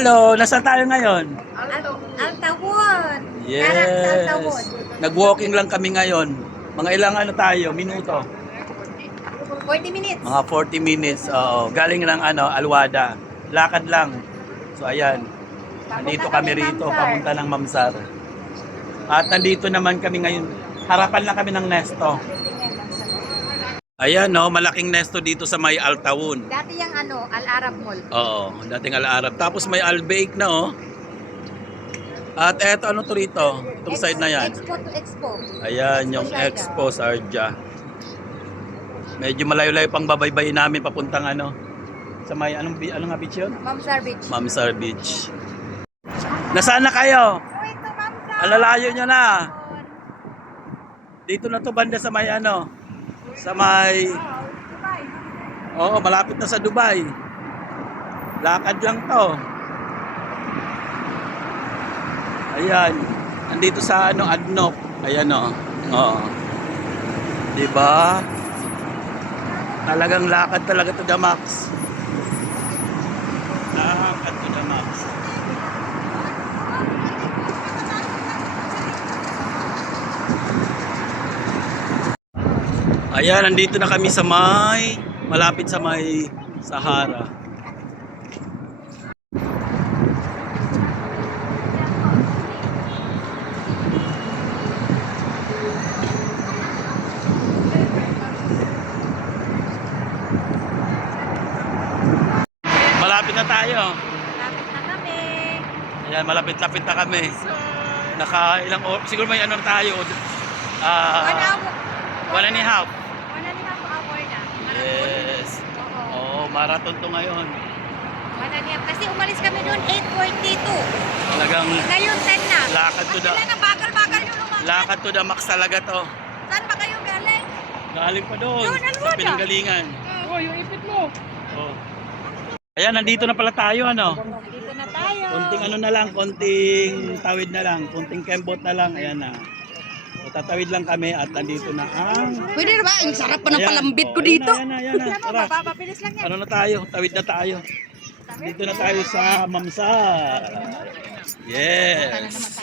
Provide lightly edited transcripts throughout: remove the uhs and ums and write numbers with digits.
Hello, nasaan tayo ngayon? Altawon. Yes. Nag-walking lang kami ngayon. Mga ilang ano tayo, minuto? 40 minutes. Mga 40 minutes. Oo, galing lang Alwada. Lakad lang. So ayan. Nandito kami rito, papunta ng Mamsar. At nandito naman kami ngayon. Harapan lang kami ng Nesto. Ayan, no, malaking Nesto dito sa may Altawon. Dati yung Al-Arab Mall. Oo, dating Al-Arab. Tapos may Al-Baik na, oh. At eto, ano to rito? Itong side na yan. Expo to Expo. Ayan, yung Expo Sarja. Medyo malayo-layo pang babaybayin namin papuntang sa may, ano nga beach yun? Mamsar Beach. Mamsar Beach. Nasaan na kayo? Ito, Mamsar. Alalayo nyo na. Dito na to banda sa may sa may... Oo, malapit na sa Dubai. Lakad lang to. Ayan. Nandito sa Adnok. Ayan o. Oo. Diba? Talagang lakad talaga to the max. Lakad to the max. Ayan, nandito na kami sa malapit sa may Sahara. Malapit na tayo. Lapit na kami. Ayan, malapit-lapit na kami. Naka ilang oras, siguro may na tayo. 1 hour. 1 and a half. 1 and a half hour na. Yes. Oo, marathon to ngayon. 1 and a half. Kasi umalis kami noon 8:42. Talagang Ngayon 10 na. lakad to the, Kailangan bagal-bagal yung lumakad. lakad to the max talaga to. Saan ba kayo galing? Galing pa doon, Doon, sa Alwada. pinanggalingan. Oh, yung ipit mo. Oh. Ayan, nandito na pala tayo, Dito na tayo. Konting na lang, konting tawid na lang, konting kembot na lang, ayan na. Tatawid lang kami at nandito na ang... Pwede ba? Ang sarap pa ng Ayan. palambit ko Oh, dito. Ayan na. Tara. Mabababilis lang yan. Ano na tayo? Tawid na tayo. Dito na tayo sa Mamsar. Yes.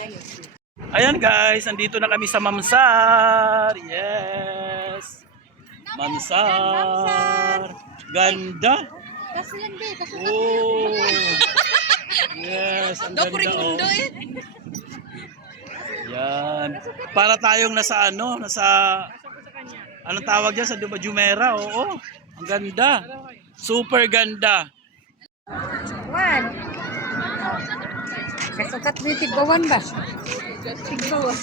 Ayan guys, nandito na kami sa Mamsar. Yes. Mamsar. Ganda. Kasi yan, be. Oh. Yes, ang ganda oh. Yan. Para tayong nasa anong tawag diyan sa Jumeirah, oo. Ang ganda. Super ganda. One. Kasukat mo yung tigbawan ba? Tigbawan.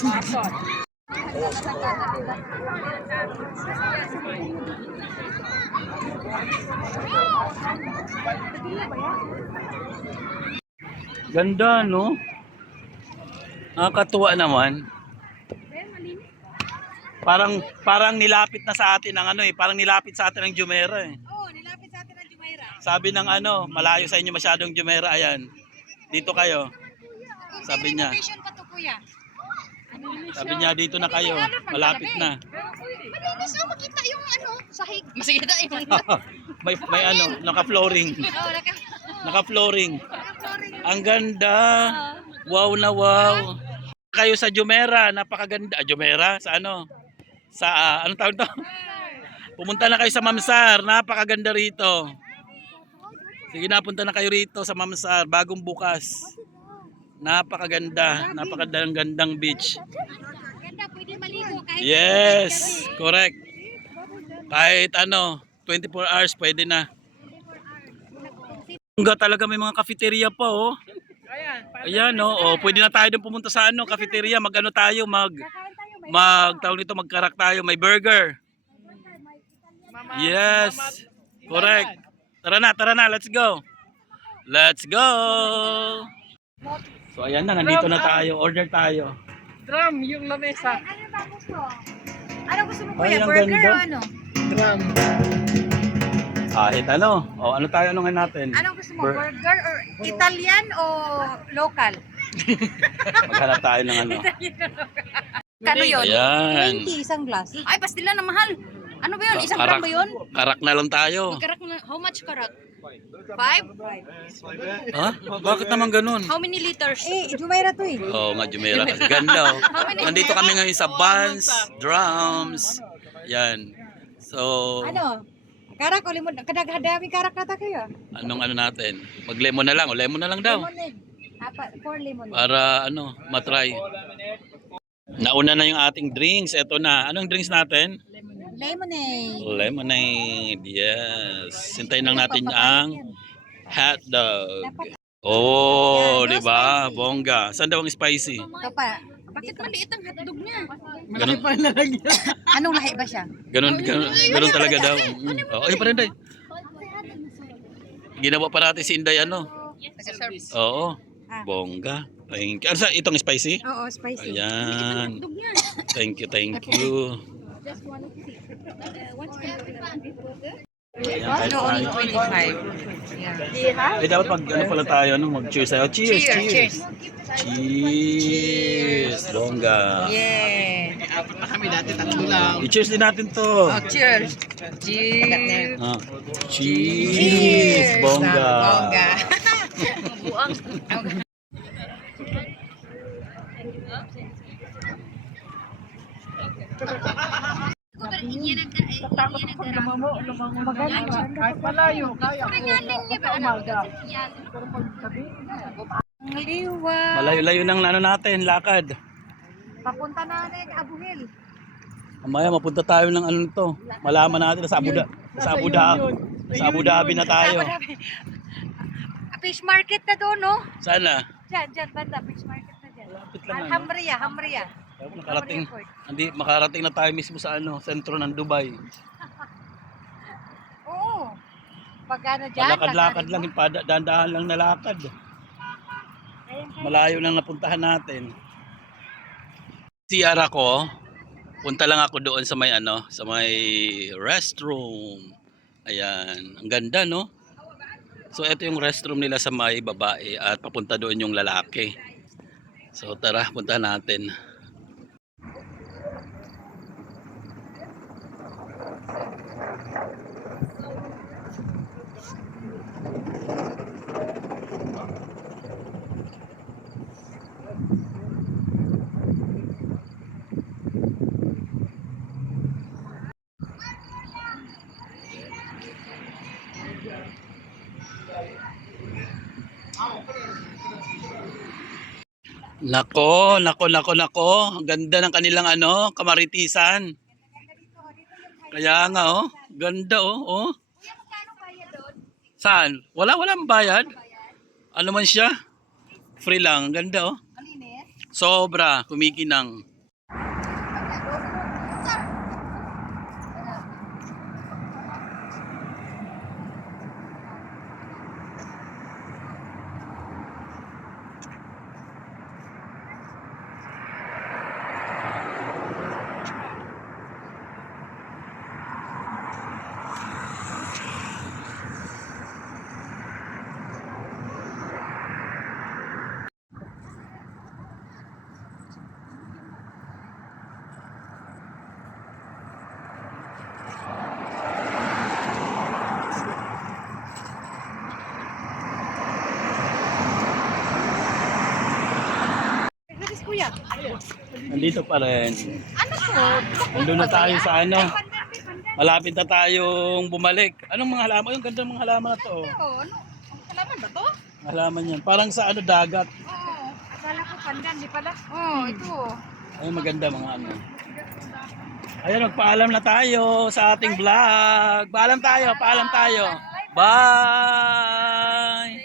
Ganda, no? Nakakatuwa naman. Parang nilapit na sa atin ang parang nilapit sa atin ang Jumeirah eh. Oo, nilapit sa atin ang Jumeirah. Sabi ng malayo sa inyo masyadong Jumeirah, ayan. Dito kayo. Sabi niya. Renovation pa to, kuya. Sabi niya dito na kayo. Malapit na. Malinis ako makita yung sahig. Masikita yung may naka-flooring. Oo, Naka-flooring. Ang ganda. Wow na wow. Kayo sa Jumeirah, napakaganda. Jumeirah sa Sa anong tawag to? Pumunta na kayo sa Mamsar, napakaganda rito. Sige na, punta na kayo rito sa Mamsar, bagong bukas. Napakaganda, napakagandang beach. Ganda, pwede maligo kahit Yes, correct. Kahit 24 hours pwede na. Talaga may mga cafeteria pa oh. Ayan oh, pwede na tayo din pumunta sa cafeteria, tayo, tawag nito, magkarak tayo, may burger. Yes. Correct. Tara na, let's go. Let's go. So ayan na, nandito na tayo, order tayo. Drum, yung lamesa. Ano ba gusto? Ano gusto mo, Ay, kuya? ang Burger ganda. o ano? Drum. Kahit ano tayo natin? Anong gusto mo? Burger or Italian o local? Maghanap tayo ng Kano yun? Ayan. 20 isang glass. Ay, pastila na mahal. Ano ba yun? Isang gram ba yun? Karak na lang tayo. Karak na, how much karak? Five? Ha? Bakit naman ganun? How many liters? Jumeirah to eh. Oo nga, Jumeirah kasi. Ganda oh. How many? Nandito kami ngayon sa Buns, Drums. Yan. So, Ano? Karak o limon? Kadaghadami karak na ta kayo. anong ano natin? Mag-lemon na lang. O lemon na lang daw. Lemonade. Apat, 4 lemon. Para ano, matry. Nauna na yung ating drinks. Ito na. Anong drinks natin? Lemonade. Lemonade. Yes. Sintayin lang natin ang hotdog. Oh, di ba? Bongga. Saan daw ang spicy? Ito pa. Bakit maliit ang hotdog niya? Ganun, Anong lahi ba siya? ganun talaga daw. Oh, ayun pa rin, Day. Ginawa pa natin si Inday, ano? Nag-serve. Oo. Bongga. Thank you. Ano sa itong spicy? Oo, spicy. Ayan. Hotdog niya. Thank you, thank you. Ayan, kahit tayo. 25. Yeah. Eh, dapat pag ano pala tayo, ano, mag-cheers tayo. Cheers, cheers. Cheers. Bongga. Yeah. Apat na kami dati, tatlo lang. I-cheers din natin to. Cheers. Cheers. Ah. Cheers. Bongga. Bongga. Kahit malayo, kaya ko. Umaga. Ang liwa. Malayo-layo ng ano natin, lakad. Papunta na rin Abuhil. Mamaya mapunta tayo ng ano to. Malaman natin sa Abu Dhabi na tayo. Fish market na doon, no? Sana. Diyan, banda. Fish market na dyan. Lapit lang ano. Hamria. Makarating na tayo mismo sa ano, sentro ng Dubai. Oo. Pagkano dyan? Lakad-lakad lang, dandahan lang na lakad. Malayo lang napuntahan natin. CR ako. Punta lang ako doon sa may ano, sa may restroom. Ayan, ang ganda no? So ito yung restroom nila sa may babae at papunta doon yung lalaki. So tara, punta natin. Nako. Ang ganda ng kanilang ano, kamaritisan. Kaya nga oh, ganda oh. Saan? Walang bayad. Ano man siya? Free lang, ang ganda oh. Sobra, kumikinang. Kuya. Nandito pa rin. Ano to? Nandun na tayo sa ano. Malapit na tayong bumalik. Anong mga halaman? Yung ganda ng mga halaman na to. Ano? Kalaman ba to? Halaman yan. Parang sa ano, dagat. Oo. Akala ko pandan, di pala. Oo, ito. Ay, maganda mga ano. Ayan, magpaalam na tayo sa ating vlog. Paalam tayo. Bye!